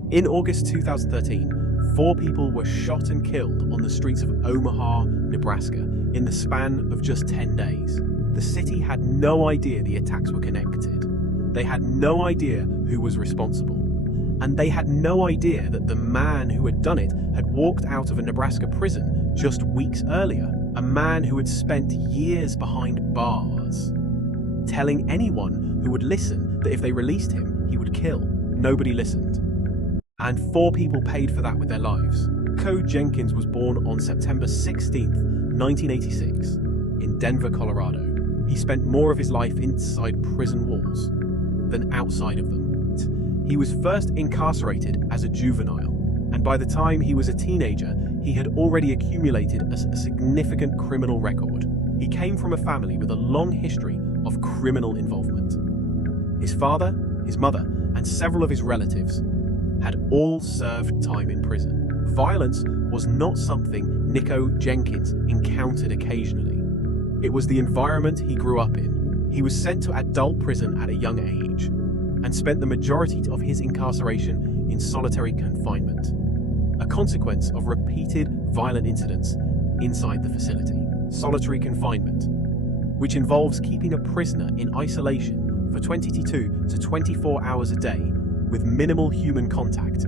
In August 2013, 4 people were shot and killed on the streets of Omaha, Nebraska, in the span of just 10 days. The city had no idea the attacks were connected. They had no idea who was responsible. And they had no idea that the man who had done it had walked out of a Nebraska prison just weeks earlier. A man who had spent years behind bars, telling anyone who would listen that if they released him, he would kill. Nobody listened. And 4 people paid for that with their lives. Nikko Jenkins was born on September 16th, 1986, in Denver, Colorado. He spent more of his life inside prison walls than outside of them. He was first incarcerated as a juvenile, and by the time he was a teenager, he had already accumulated a significant criminal record. He came from a family with a long history of criminal involvement. His father, his mother, and several of his relatives had all served time in prison. Violence was not something Nikko Jenkins encountered occasionally. It was the environment he grew up in. He was sent to adult prison at a young age and spent the majority of his incarceration in solitary confinement, a consequence of repeated violent incidents inside the facility. Solitary confinement, which involves keeping a prisoner in isolation for 22 to 24 hours a day with minimal human contact,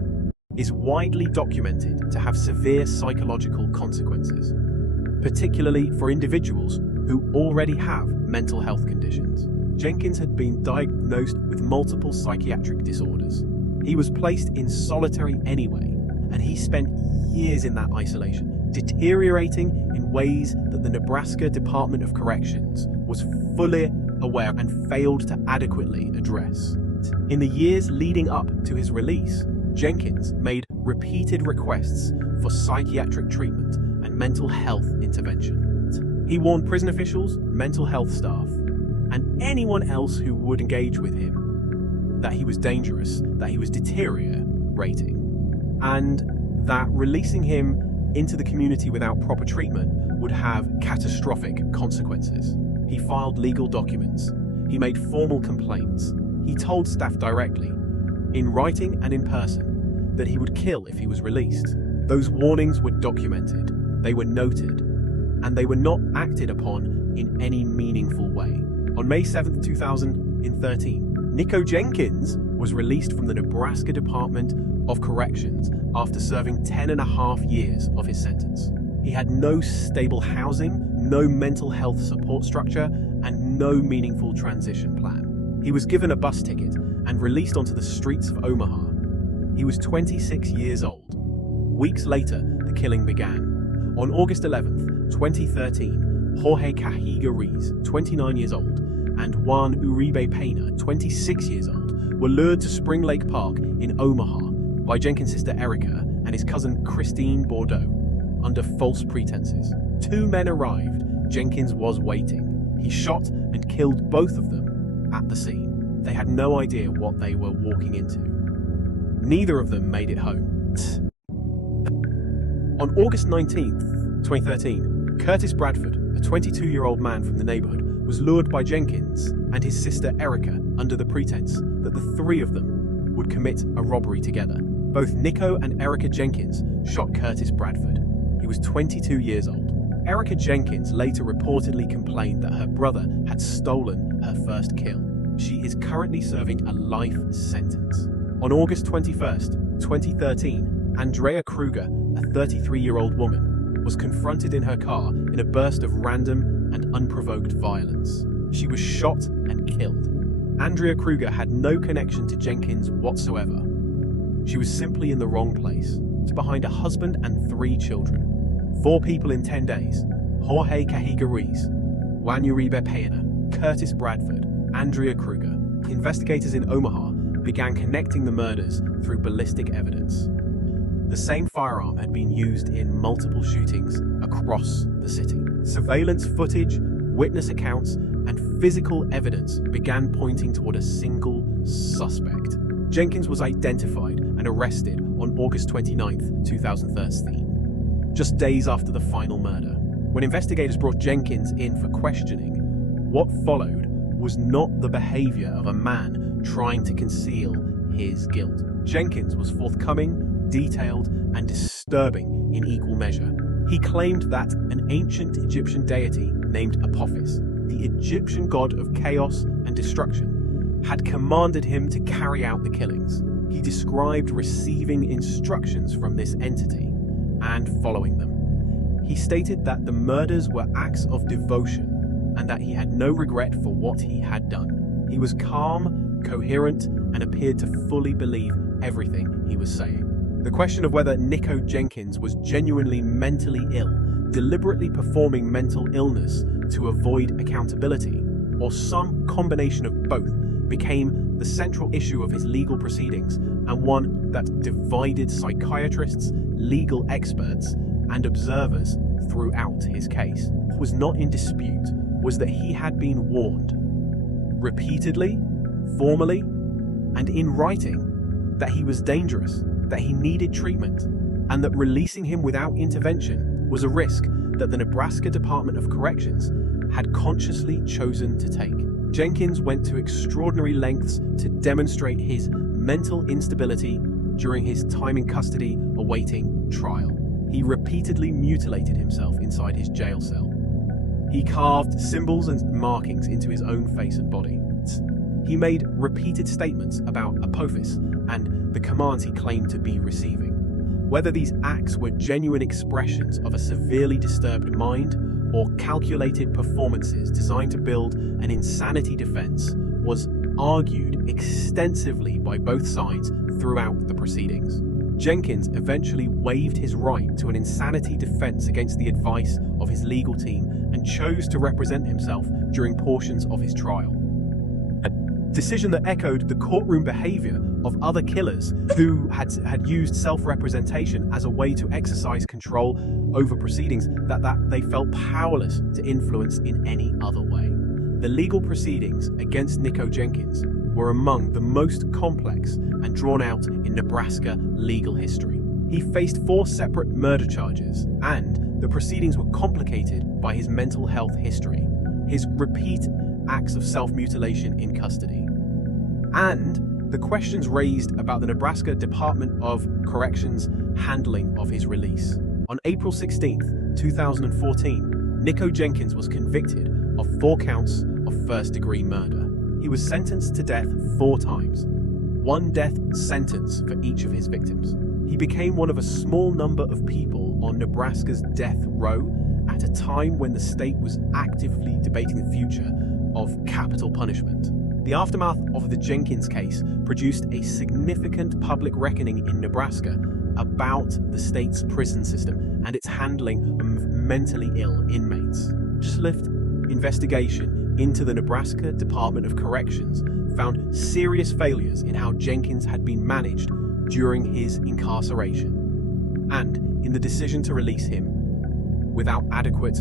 is widely documented to have severe psychological consequences, particularly for individuals who already have mental health conditions. Jenkins had been diagnosed with multiple psychiatric disorders. He was placed in solitary anyway, and he spent years in that isolation, deteriorating in ways that the Nebraska Department of Corrections was fully aware and failed to adequately address. In the years leading up to his release, Jenkins made repeated requests for psychiatric treatment and mental health intervention. He warned prison officials, mental health staff, and anyone else who would engage with him that he was dangerous, that he was deteriorating, and that releasing him into the community without proper treatment would have catastrophic consequences. He filed legal documents. He made formal complaints. He told staff directly, in writing and in person, that he would kill if he was released. Those warnings were documented, they were noted, and they were not acted upon in any meaningful way. On May 7, 2013, Nikko Jenkins was released from the Nebraska Department of Corrections after serving 10.5 years of his sentence. He had no stable housing, no mental health support structure, and no meaningful transition plan. He was given a bus ticket and released onto the streets of Omaha. He was 26 years old. Weeks later, the killing began. On August 11, 2013, Jorge Cajiga Ruiz, 29 years old, and Juan Uribe Pena, 26 years old, were lured to Spring Lake Park in Omaha by Jenkins' sister Erica and his cousin Christine Bordeaux under false pretenses. 2 men arrived. Jenkins was waiting. He shot and killed both of them at the scene. They had no idea what they were walking into. Neither of them made it home. On August 19th, 2013, Curtis Bradford, a 22-year-old man from the neighborhood, was lured by Jenkins and his sister Erica under the pretense that the 3 of them would commit a robbery together. Both Nikko and Erica Jenkins shot Curtis Bradford. He was 22 years old. Erica Jenkins later reportedly complained that her brother had stolen her first kill. She is currently serving a life sentence. On August 21st, 2013, Andrea Kruger, a 33-year-old woman, was confronted in her car in a burst of random and unprovoked violence. She was shot and killed. Andrea Kruger had no connection to Jenkins whatsoever. She was simply in the wrong place, behind a husband and 3 children. 4 people in 10 days: Jorge Cajiga Ruiz, Juan Uribe Pena, Curtis Bradford, Andrea Kruger. Investigators in Omaha began connecting the murders through ballistic evidence. The same firearm had been used in multiple shootings across the city. Surveillance footage, witness accounts, and physical evidence began pointing toward a single suspect. Jenkins was identified and arrested on August 29, 2013, just days after the final murder. When investigators brought Jenkins in for questioning, what followed was not the behavior of a man trying to conceal his guilt. Jenkins was forthcoming, detailed, and disturbing in equal measure. He claimed that an ancient Egyptian deity named Apophis, the Egyptian god of chaos and destruction, had commanded him to carry out the killings. He described receiving instructions from this entity and following them. He stated that the murders were acts of devotion and that he had no regret for what he had done. He was calm, coherent, and appeared to fully believe everything he was saying. The question of whether Nikko Jenkins was genuinely mentally ill, deliberately performing mental illness to avoid accountability, or some combination of both, became the central issue of his legal proceedings, and one that divided psychiatrists, legal experts, and observers throughout his case. What was not in dispute was that he had been warned, repeatedly, formally, and in writing, that he was dangerous, that he needed treatment, and that releasing him without intervention was a risk that the Nebraska Department of Corrections had consciously chosen to take. Jenkins went to extraordinary lengths to demonstrate his mental instability during his time in custody awaiting trial. He repeatedly mutilated himself inside his jail cell. He carved symbols and markings into his own face and body. He made repeated statements about Apophis and the commands he claimed to be receiving. Whether these acts were genuine expressions of a severely disturbed mind or calculated performances designed to build an insanity defense was argued extensively by both sides throughout the proceedings. Jenkins eventually waived his right to an insanity defense against the advice of his legal team and chose to represent himself during portions of his trial. A decision that echoed the courtroom behavior of other killers who had used self-representation as a way to exercise control over proceedings that they felt powerless to influence in any other way. The legal proceedings against Nikko Jenkins were among the most complex and drawn out in Nebraska legal history. He faced 4 separate murder charges, and the proceedings were complicated by his mental health history, his repeat acts of self-mutilation in custody, and the questions raised about the Nebraska Department of Corrections' handling of his release. On April 16, 2014, Nikko Jenkins was convicted of 4 counts of first-degree murder. He was sentenced to death 4 times, 1 death sentence for each of his victims. He became one of a small number of people on Nebraska's death row at a time when the state was actively debating the future of capital punishment. The aftermath of the Jenkins case produced a significant public reckoning in Nebraska about the state's prison system and its handling of mentally ill inmates. Swift investigation into the Nebraska Department of Corrections found serious failures in how Jenkins had been managed during his incarceration and in the decision to release him without adequate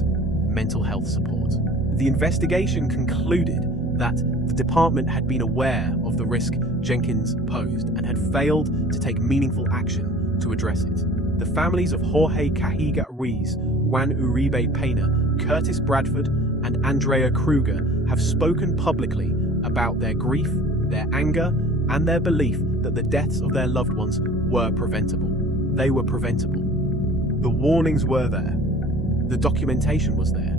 mental health support. The investigation concluded that the department had been aware of the risk Jenkins posed and had failed to take meaningful action to address it. The families of Jorge Cajiga Ruiz, Juan Uribe Pena, Curtis Bradford, and Andrea Kruger have spoken publicly about their grief, their anger, and their belief that the deaths of their loved ones were preventable. They were preventable. The warnings were there. The documentation was there.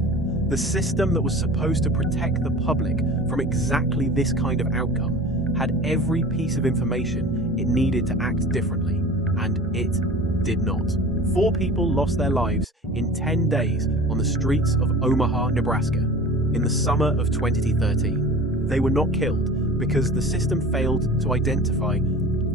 The system that was supposed to protect the public from exactly this kind of outcome had every piece of information it needed to act differently, and it did not. 4 people lost their lives in 10 days on the streets of Omaha, Nebraska, in the summer of 2013. They were not killed because the system failed to identify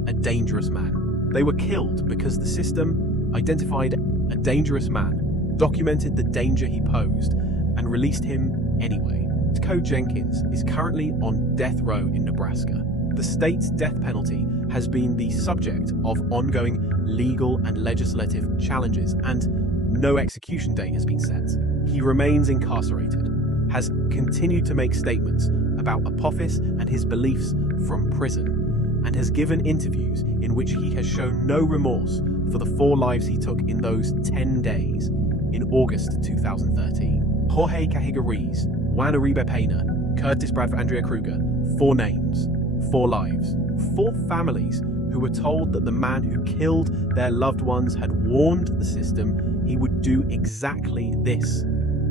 a dangerous man. They were killed because the system identified a dangerous man, documented the danger he posed, and released him anyway. Nikko Jenkins is currently on death row in Nebraska. The state's death penalty has been the subject of ongoing legal and legislative challenges, and no execution date has been set. He remains incarcerated, has continued to make statements about Apophis and his beliefs from prison, and has given interviews in which he has shown no remorse for the 4 lives he took in those 10 days in August 2013. Jorge Cajiga Ruiz, Juan Uribe Pena, Curtis Bradford, Andrea Kruger, 4 names, 4 lives, 4 families who were told that the man who killed their loved ones had warned the system he would do exactly this,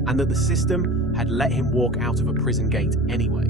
and that the system had let him walk out of a prison gate anyway.